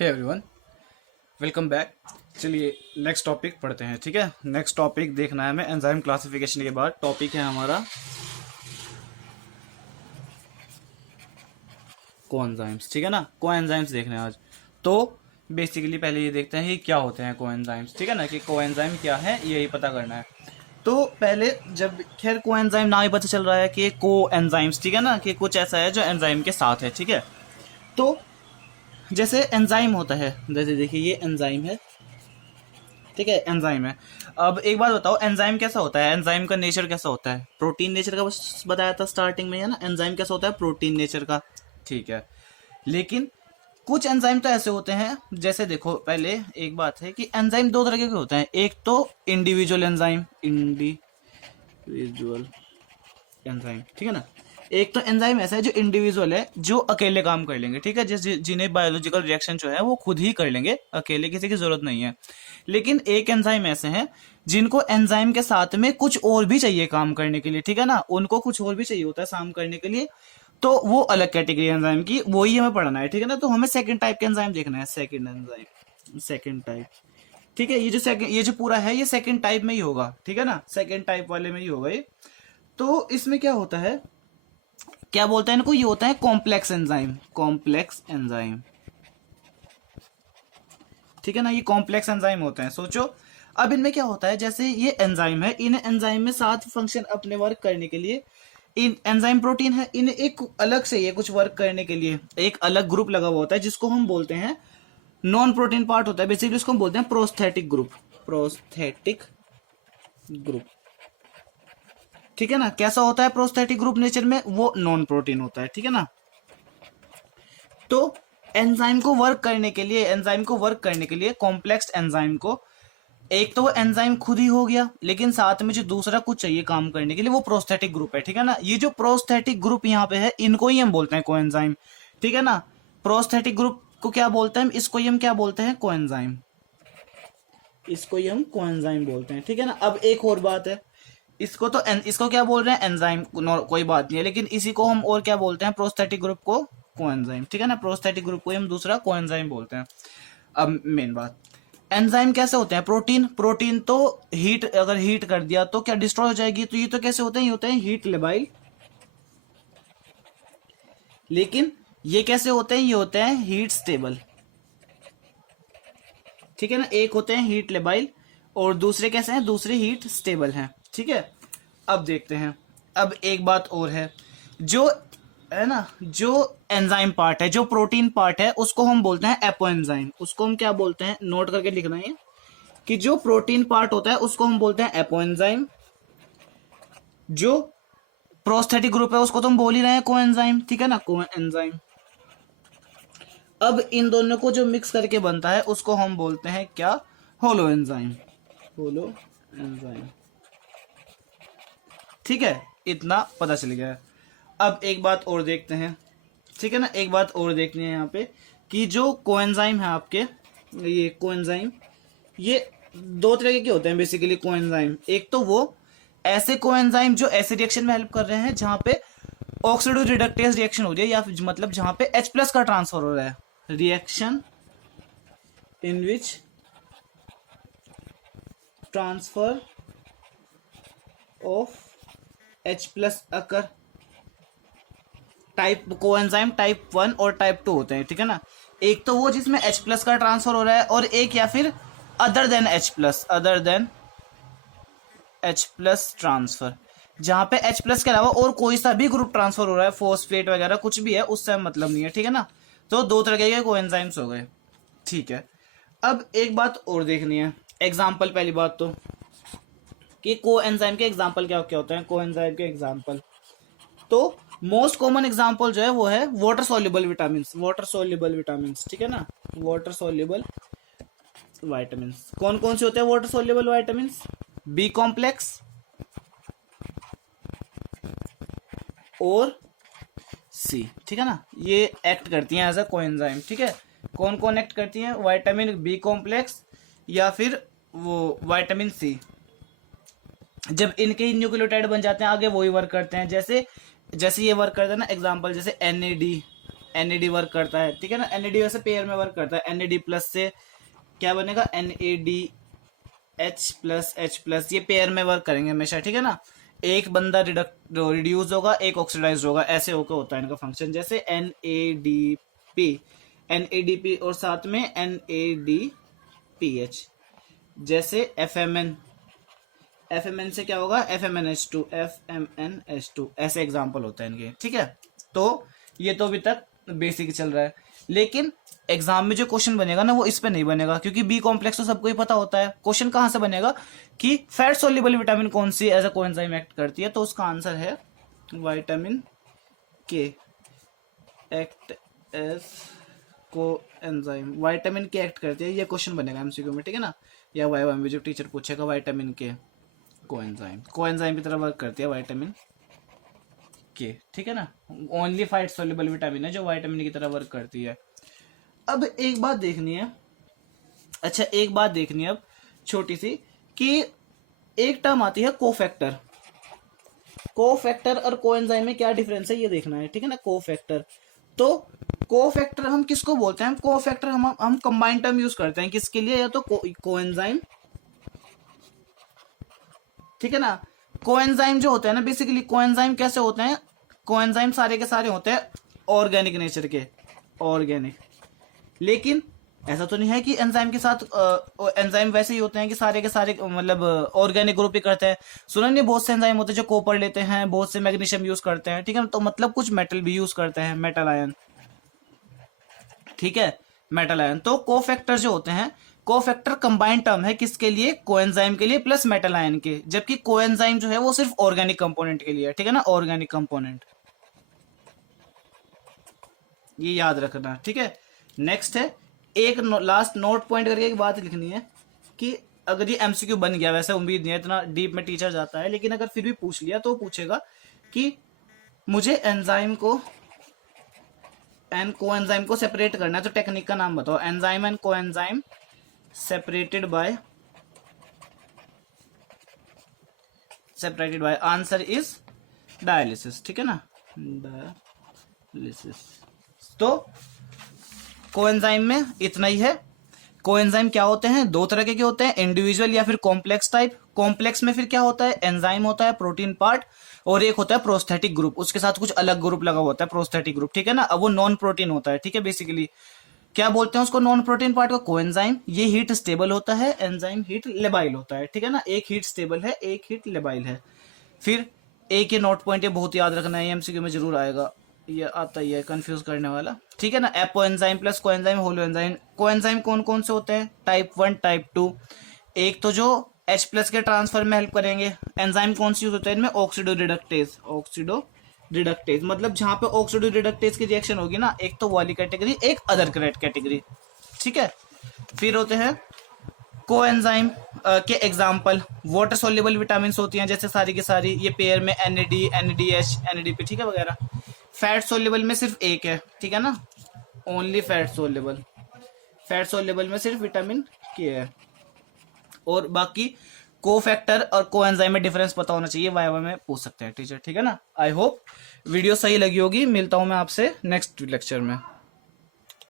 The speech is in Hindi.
हे एवरीवन, वेलकम बैक। चलिए नेक्स्ट टॉपिक पढ़ते हैं। ठीक है, नेक्स्ट टॉपिक देखना है हमें एंजाइम क्लासिफिकेशन के बाद। टॉपिक है हमारा कोएंजाइम्स। ठीक है ना, कोएंजाइम्स देखना है आज। तो बेसिकली पहले ये देखते हैं कि क्या होते हैं कोएंजाइम्स। ठीक है ना, कि कोएंजाइम क्या है यही पता करना है। तो पहले जब खैर कोएंजाइम नाम ही पता चल रहा है कि कोएंजाइम्स, ठीक है ना, कि कुछ ऐसा है जो एंजाइम के साथ है। ठीक है, तो जैसे एंजाइम होता है, जैसे देखिए ये एंजाइम है। ठीक है, एंजाइम है। अब एक बात बताओ, एंजाइम कैसा होता है, एंजाइम का नेचर कैसा होता है? प्रोटीन नेचर का बस बताया था स्टार्टिंग में, है ना। एंजाइम कैसा होता है? प्रोटीन नेचर का। ठीक है, लेकिन कुछ एंजाइम तो ऐसे होते हैं, जैसे देखो पहले एक बात है कि एंजाइम दो तरह के होते हैं। एक तो इंडिविजुअल एंजाइम, इंडिविजुअल एंजाइम, ठीक है ना। एक तो एंजाइम ऐसा है जो इंडिविजुअल है, जो अकेले काम कर लेंगे। ठीक है, जिन्हें बायोलॉजिकल रिएक्शन जो है वो खुद ही कर लेंगे, अकेले किसी की जरूरत नहीं है। लेकिन एक एंजाइम ऐसे हैं जिनको एंजाइम के साथ में कुछ और भी चाहिए काम करने के लिए। ठीक है ना, उनको कुछ और भी चाहिए होता है काम करने के लिए। तो वो अलग कैटेगरी एंजाइम की, वही हमें पढ़ना है। ठीक है ना, तो हमें सेकंड टाइप के एंजाइम देखना है। Second enzyme, second type. ठीक है, ये जो पूरा है ये सेकंड टाइप में ही होगा। ठीक है ना, सेकंड टाइप वाले में ही होगा ये। तो इसमें क्या होता है, क्या बोलते हैं इनको, ये होता है कॉम्प्लेक्स एंजाइम। कॉम्प्लेक्स एंजाइम, ठीक है ना, ये कॉम्प्लेक्स एंजाइम होते हैं। सोचो अब इनमें क्या होता है, जैसे ये एंजाइम है, इन एंजाइम में सात फंक्शन अपने वर्क करने के लिए, इन एंजाइम प्रोटीन है, इन्हें एक अलग से ये कुछ वर्क करने के लिए एक अलग ग्रुप लगा हुआ होता है, जिसको हम बोलते हैं नॉन प्रोटीन पार्ट होता है। बेसिकली उसको हम बोलते हैं प्रोस्थेटिक ग्रुप। प्रोस्थेटिक ग्रुप, ठीक है ना। कैसा होता है प्रोस्थेटिक ग्रुप नेचर में? वो नॉन प्रोटीन होता है। ठीक है ना, तो एंजाइम को वर्क करने के लिए, कॉम्प्लेक्स एंजाइम को, एक तो वो एंजाइम खुद ही हो गया, लेकिन साथ में जो दूसरा कुछ चाहिए काम करने के लिए, वो प्रोस्थेटिक ग्रुप है। ठीक है ना, ये जो प्रोस्थेटिक ग्रुप यहाँ पे है, इनको ही हम बोलते हैं कोएंजाइम। ठीक है ना, प्रोस्थेटिक ग्रुप को क्या बोलते हैं? इसको ही हम क्या बोलते हैं? कोएंजाइम। इसको ही हम कोएंजाइम बोलते हैं। ठीक है ना, अब एक और बात है, इसको क्या बोल रहे हैं? एंजाइम, कोई बात नहीं है, लेकिन इसी को हम और क्या बोलते हैं? प्रोस्थेटिक ग्रुप को कोएंजाइम। ठीक है ना, प्रोस्थेटिक ग्रुप को हम दूसरा कोएंजाइम बोलते हैं। अब मेन बात, एंजाइम कैसे होते हैं? प्रोटीन तो हीट, अगर हीट कर दिया तो क्या डिस्ट्रॉय हो जाएगी? तो ये तो कैसे होते हैं? ये होते हैं हीट लेबाइल। लेकिन ये कैसे होते हैं? ये होते हैं हीट स्टेबल। ठीक है ना, एक होते हैं हीट लेबाइल और दूसरे कैसे हैं? दूसरे हीट स्टेबल हैं। ठीक है, अब देखते हैं। अब एक बात और है, जो है ना, जो एंजाइम पार्ट है, जो प्रोटीन पार्ट है, उसको हम बोलते हैं एपोएंजाइम। उसको हम क्या बोलते हैं? नोट करके लिखना है कि जो प्रोटीन पार्ट होता है उसको हम बोलते हैं एपोएंजाइम। जो प्रोस्थेटिक ग्रुप है उसको तो हम बोल ही रहे हैं कोएंजाइम। ठीक है ना, कोएंजाइम। अब इन दोनों को जो मिक्स करके बनता है उसको हम बोलते हैं क्या? Holo enzyme. होलो एंजाइम, ठीक है, इतना पता चल गया है। अब एक बात और देखते हैं। ठीक है ना, एक बात और देखनी है यहाँ पे कि जो कोएंजाइम है आपके, ये कोएंजाइम, ये दो तरह के होते हैं बेसिकली कोएंजाइम। एक तो वो ऐसे कोएंजाइम जो ऐसे रिएक्शन में हेल्प कर रहे हैं जहां पे ऑक्सीडेटिव रिडक्टेज रिएक्शन हो रही है, या मतलब जहां पे H प्लस का ट्रांसफर हो रहा है। Reaction in which transfer of H plus occur. Type coenzyme type 1 और टाइप 2 होते हैं। ठीक है ना, एक तो वो जिसमें H प्लस का ट्रांसफर हो रहा है, और एक या फिर other than H plus, other than H plus transfer, जहां पे H प्लस के अलावा और कोई सा भी ग्रुप ट्रांसफर हो रहा है, फॉस्फेट वगैरह कुछ भी है, उससे मतलब नहीं है। ठीक है ना, तो दो तरह के कोएंजाइम्स हो गए। ठीक है, अब एक बात और देखनी है, एग्जाम्पल। पहली बात तो कि कोएंजाइम के एग्जाम्पल क्या क्या होते हैं? कोएंजाइम के एग्जाम्पल, तो मोस्ट कॉमन एग्जाम्पल जो है वो है water soluble vitamin. Water soluble vitamin, ठीक है ना, वाटर सोल्यूबल वाइटामिन। कौन कौन से होते हैं water soluble vitamin? B complex और सी। ठीक है ना, ये एक्ट करती हैं एज अ कोएंजाइम। ठीक है, कौन कौन एक्ट करती हैं? विटामिन बी कॉम्प्लेक्स या फिर वो विटामिन सी। जब इनके न्यूक्लियोटाइड बन जाते हैं आगे, वही वर्क करते हैं। जैसे जैसे ये वर्क करते हैं ना, एग्जांपल जैसे NAD, NAD वर्क करता है, ठीक है ना। NAD वैसे पेयर में वर्क करता है, NAD प्लस से क्या बनेगा, NADH प्लस H प्लस, ये पेयर में वर्क करेंगे हमेशा, ठीक है ना। एक बंदा रिड्यूस होगा, एक ऑक्सीडाइज होगा, ऐसे होकर होता है इनका फंक्शन। जैसे NADP और साथ में NADPH। जैसे FMN से क्या होगा, FMNH2, ऐसे एग्जाम्पल होता है इनके, ठीक है। तो ये तो अभी तक बेसिक चल रहा है, लेकिन एग्जाम में जो क्वेश्चन बनेगा ना वो इस पे नहीं बनेगा, क्योंकि बी कॉम्प्लेक्स तो सबको ही पता होता है। क्वेश्चन कहां से बनेगा कि फैट सोल्यूबल विटामिन कौन सी एज अ कोएंजाइम एक्ट करती है, तो उसका आंसर है विटामिन के एक्ट एज कोएंजाइम। विटामिन के एक्ट करती है, ये क्वेश्चन बनेगा एमसीक्यू में, ठीक है ना। या वाई में जो टीचर पूछेगा विटामिन के कोएंजाइम की तरह वर्क करती है विटामिन के, ठीक है ना। ओनली फैट सोल्यूबल विटामिन है जो विटामिन की तरह वर्क करती है। अब एक बात देखनी है, अच्छा एक बात देखनी है अब छोटी सी, कि एक टर्म आती है कोफैक्टर। कोफैक्टर और कोएंजाइम में क्या डिफरेंस है ये देखना है, ठीक है ना। कोफैक्टर, तो कोफैक्टर हम किसको बोलते हैं, कोफैक्टर हम कंबाइंड टर्म यूज करते हैं किसके लिए, या तो कोएंजाइम, ठीक है ना। कोएंजाइम जो होते हैं ना, बेसिकली कोएंजाइम कैसे होते हैं, कोएंजाइम सारे के सारे होते हैं ऑर्गेनिक नेचर के, ऑर्गेनिक। लेकिन ऐसा तो नहीं है कि एंजाइम के साथ एंजाइम वैसे ही होते हैं कि सारे के सारे मतलब ऑर्गेनिक ग्रुप ही करते हैं। सुना नहीं, बहुत से एंजाइम होते हैं जो कॉपर लेते हैं, बहुत से मैग्नीशियम यूज करते हैं, ठीक है। तो मतलब कुछ मेटल भी यूज करते हैं, मेटल आयन, ठीक है, मेटल आयन। तो कोफैक्टर जो होते हैं, कोफैक्टर कंबाइंड टर्म है किसके लिए, कोएंजाइम के लिए प्लस मेटल आयन के, जबकि कोएंजाइम जो है वो सिर्फ ऑर्गेनिक कंपोनेंट के लिए है, ठीक है ना, ऑर्गेनिक कंपोनेंट, ये याद रखना, ठीक है। नेक्स्ट है एक लास्ट नोट पॉइंट करके एक बात लिखनी है कि अगर ये एमसीक्यू बन गया, वैसे उम्मीद नहीं है इतना डीप में टीचर जाता है, लेकिन अगर फिर भी पूछ लिया तो पूछेगा कि मुझे एंजाइम को एंड कोएंजाइम को सेपरेट करना है, तो टेक्निक का नाम बताओ। Enzyme and coenzyme separated by answer is dialysis, ठीक है ना, डायलिसिस। तो कोएंजाइम में इतना ही है। कोएंजाइम क्या होते हैं, दो तरह के होते हैं, इंडिविजुअल या फिर कॉम्प्लेक्स टाइप। कॉम्प्लेक्स में फिर क्या होता है, एंजाइम होता है, प्रोटीन पार्ट, और एक होता है प्रोस्थेटिक ग्रुप, उसके साथ कुछ अलग ग्रुप लगा हुआ होता है, प्रोस्थेटिक ग्रुप, ठीक है ना। अब वो नॉन प्रोटीन होता है, ठीक है। बेसिकली क्या बोलते हैं उसको, नॉन प्रोटीन पार्ट को कोएंजाइम। ये हीट स्टेबल होता है, एंजाइम हीट लेबाइल होता है, ठीक है ना। एक हीट स्टेबल है, एक हीट लेबाइल है। फिर एक ये नोट पॉइंट, ये बहुत याद रखना है, एमसीक्यू में जरूर आएगा, ये आता ही है कंफ्यूज करने वाला, ठीक है ना। Apoenzyme plus coenzyme holo enzyme. Coenzyme कौन कौन से होते हैं, टाइप 1 टाइप 2। एक तो जो H प्लस के ट्रांसफर में हेल्प करेंगे। एंजाइम कौन सी यूज होता है इनमें, ऑक्सीडो रिडक्टेज, मतलब जहां पे ऑक्सीडो रिडक्टेज की रिएक्शन होगी ना, एक तो वाली कैटेगरी, एक अदर कैटेगरी, ठीक है। फिर होते हैं कोएंजाइम के एग्जाम्पल, वाटर सोल्यूबल विटामिन होती हैं जैसे सारी की सारी, ये पेयर में NAD, NADH, NADP, ठीक है, वगैरह। फैट सोल्यूबल में सिर्फ एक है, ठीक है ना, ओनली फैट सोल्यूबल में सिर्फ विटामिन के है, और बाकी कोफैक्टर और कोएंजाइम में डिफरेंस पता होना चाहिए, वाइवा में पूछ सकते हैं टीचर, ठीक है ना। आई होप वीडियो सही लगी होगी, मिलता हूं मैं आपसे नेक्स्ट लेक्चर में।